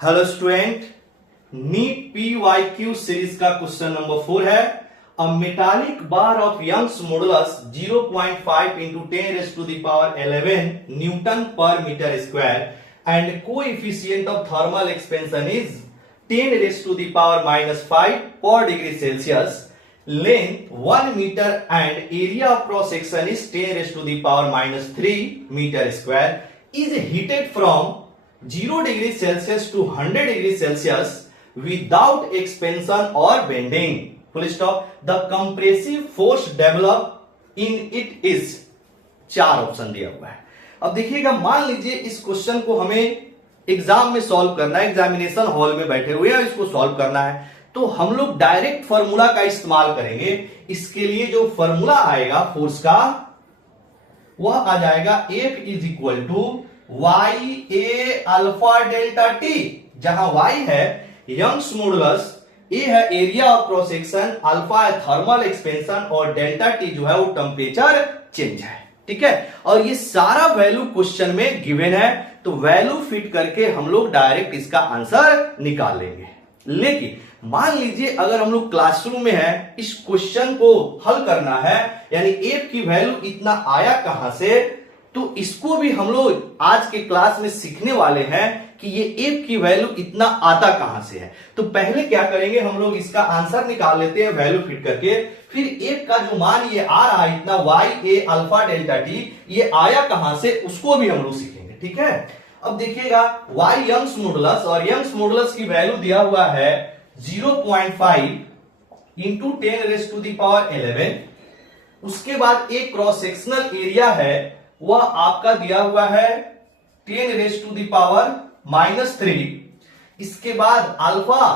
Hello student, NEET PYQ series का question number 4 है। A metallic bar of Young's modulus 0.5 into 10 raised to the power 11 newton पर metre square and coefficient of thermal expansion is 10 raised to the power -5 per degree Celsius. Length 1 meter and area of cross section is 10 raised to the power -3 meter square is heated from 0 degree Celsius to 100 degree Celsius without expansion or bending. Full stop. The compressive force developed in it is 4 option दिया हुआ है। अब देखिएगा, मान लीजिए इस question को हमें एग्जाम में सॉल्व करना है, एग्जामिनेशन हॉल में बैठे हुए हैं, इसको सॉल्व करना है, तो हम लोग डायरेक्ट फॉर्मूला का इस्तेमाल करेंगे। इसके लिए जो फॉर्मूला आएगा फोर्स का, वह आ जाएगा F is equal to Y A alpha delta T, जहां वाई है यंग्स मॉडुलस, ए है area of cross section, alpha है थर्मल एक्सपेंशन और डेल्टा टी जो है वो टेम्परेचर चेंज है। ठीक है, और ये सारा वैल्यू क्वेश्चन में गिवन है, तो वैल्यू फिट करके हम लोग डायरेक्ट इसका आंसर निकाल लेंगे। लेकिन मान लीजिए अगर हम लोग क्लासरूम में है, इस क्वेश्चन को हल करना है, यानी एफ की वैल्यू इतना आया कहां से, तो इसको भी हम लोग आज के क्लास में सीखने वाले हैं कि ये एफ की वैल्यू इतना आता कहां से है। तो पहले क्या करेंगे, हम लोग इसका आंसर निकाल लेते हैं वैल्यू फिट करके, फिर एफ का जो मान ये आ रहा है इतना Y A alpha delta T, ये आया कहां से, उसको भी हम लोग सीखेंगे। ठीक है, अब देखिएगा वाई यंग्स मॉडुलस, और यंग्स मॉडुलस की वैल्यू दिया हुआ है 0.5 into 10 raise to the power 11। उसके बाद एक क्रॉस सेक्शनल एरिया है, वह आपका दिया हुआ है 10 रेज़ टू द पावर -3। इसके बाद अल्फा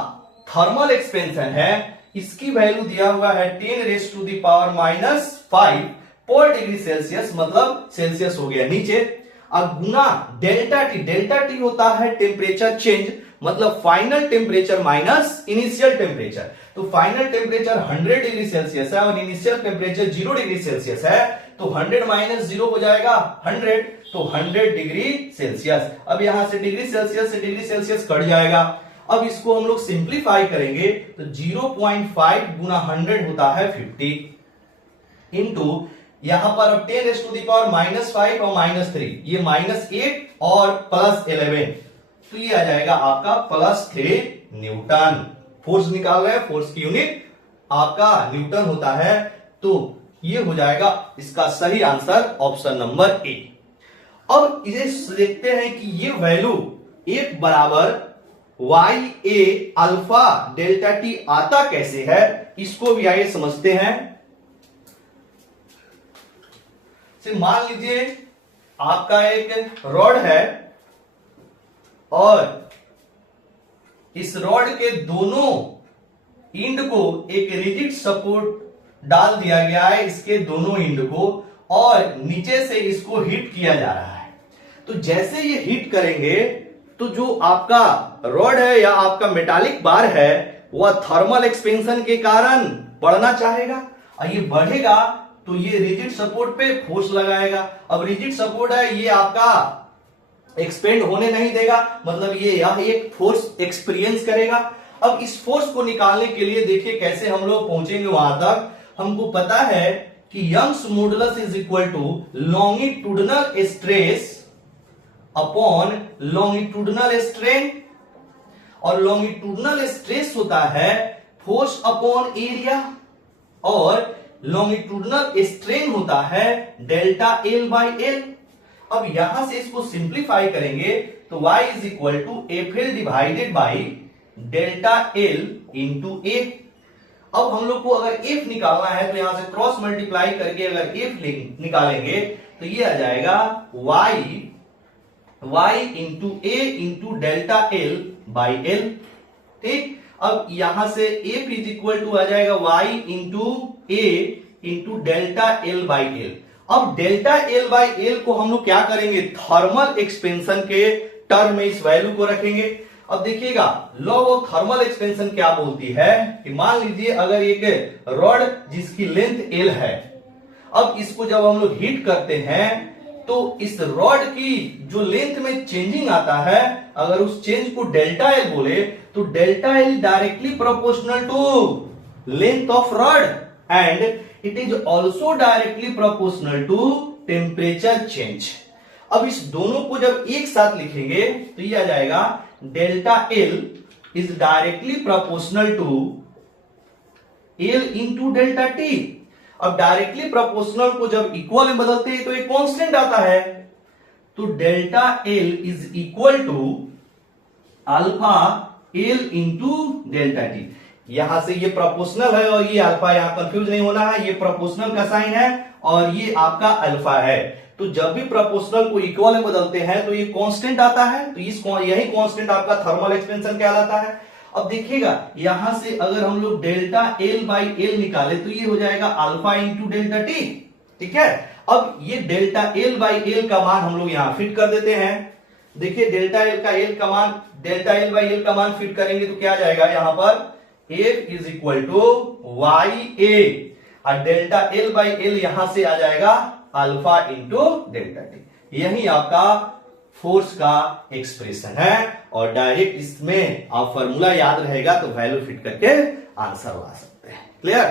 थर्मल एक्सपेंशन है, इसकी वैल्यू दिया हुआ है 10 रेज़ टू द पावर -5 पर डिग्री सेल्सियस, मतलब सेल्सियस हो गया नीचे। अब गुना डेल्टा टी, डेल्टा टी होता है टेम्परेचर चेंज, मतलब final temperature minus initial temperature. तो फाइनल टेम्परेचर 100 डिग्री सेल्सियस है और इनिशियल टेम्परेचर 0 डिग्री सेल्सियस है, तो 100 माइनस 0 हो जाएगा 100, तो 100 डिग्री सेल्सियस। अब यहां से डिग्री सेल्सियस कट जाएगा। अब इसको हम लोग सिंप्लीफाई करेंगे, तो 0.5 गुना 100 होता है 50 इंटू यहां पर अब 10 रेज़ टू द पावर -5 और -3, ये -8 और +11, तो ये आ जाएगा आपका +3 न्यूटन। फोर्स निकाल रहे हैं, फोर्स की यूनिट आपका न्यूटन होता है, तो ये हो जाएगा इसका सही आंसर ऑप्शन नंबर ए। अब इसे देखते हैं कि ये वैल्यू एक बराबर Y A alpha delta T आता कैसे है, इसको भी आइए समझते हैं। मान लीजिए आपका एक रॉड है और इस रॉड के दोनों एंड को एक रिजिड सपोर्ट डाल दिया गया है, इसके दोनों एंड को, और नीचे से इसको हिट किया जा रहा है। तो जैसे ये हिट करेंगे तो जो आपका रॉड है या आपका मेटालिक बार है, वह थर्मल एक्सपेंशन के कारण बढ़ना चाहेगा, और ये बढ़ेगा तो ये रिजिड सपोर्ट पे फोर्स लगाएगा। अब रिजिड सपोर्ट है, ये आपका एक्सपेंड होने नहीं देगा, मतलब ये यह एक फोर्स एक्सपीरियंस करेगा। अब इस फोर्स को निकालने के लिए देखिए कैसे हम लोग पहुंचेंगे वहां तक। हमको पता है कि Young's modulus is equal to longitudinal stress upon longitudinal strain, और लॉन्गिट्यूडनल स्ट्रेस होता है फोर्स अपॉन एरिया, और लॉन्गिट्यूडनल स्ट्रेन होता है डेल्टा एल बाई एल। अब यहां से इसको सिंप्लीफाई करेंगे तो y is equal to F L divided by delta L into A. अब हम लोग को अगर एफ निकालना है तो यहां से क्रॉस मल्टीप्लाई करके अगर एफ निकालेंगे तो ये आ जाएगा y into A into delta L by L. ठीक, अब यहां से एफ इज इक्वल टू आ जाएगा y into A into delta L by L. अब डेल्टा एल बाई एल को हम लोग क्या करेंगे, थर्मल एक्सपेंशन के टर्म में इस वैल्यू को रखेंगे। अब देखिएगा लॉ ऑफ थर्मल एक्सपेंशन क्या बोलती है कि मान लीजिए अगर एक रॉड जिसकी लेंथ एल है, अब इसको जब हम लोग हीट करते हैं तो इस रॉड की जो लेंथ में चेंजिंग आता है, अगर उस चेंज को डेल्टा एल बोले तो delta L directly proportional to length of rod and it is also directly proportional to temperature change. अब इस दोनों को जब एक साथ लिखेंगे तो ये आ जाएगा delta L is directly proportional to L into delta T. अब डायरेक्टली प्रोपोर्शनल को जब इक्वल में बदलते हैं तो एक कांस्टेंट आता है, तो delta L is equal to alpha L into delta T. यहां से ये प्रोपोर्शनल है और ये अल्फा, यहां कंफ्यूज नहीं होना है, ये प्रोपोर्शनल का साइन है और ये आपका अल्फा है। तो जब भी प्रोपोर्शनल को इक्वल में बदलते हैं तो ये कांस्टेंट आता है, तो यही कांस्टेंट आपका थर्मल एक्सपेंशन कहलाता है। अब देखिएगा यहां से अगर हम लोग डेल्टा एल बाई एल निकाले तो ये हो जाएगा अल्फा इंटू डेल्टा टी, ठीक है। अब ये डेल्टा एल बाई एल का मान हम लोग यहां फिट कर देते हैं। देखिए डेल्टा एल बाई एल का मान फिट करेंगे तो क्या आ जाएगा, यहां पर F is equal to Y A और डेल्टा एल बाई एल यहां से आ जाएगा अल्फा इंटू डेल्टा टी। यही आपका फोर्स का एक्सप्रेशन है और डायरेक्ट इसमें आप फॉर्मूला याद रहेगा तो वैल्यू फिट करके आंसर ला सकते हैं। क्लियर।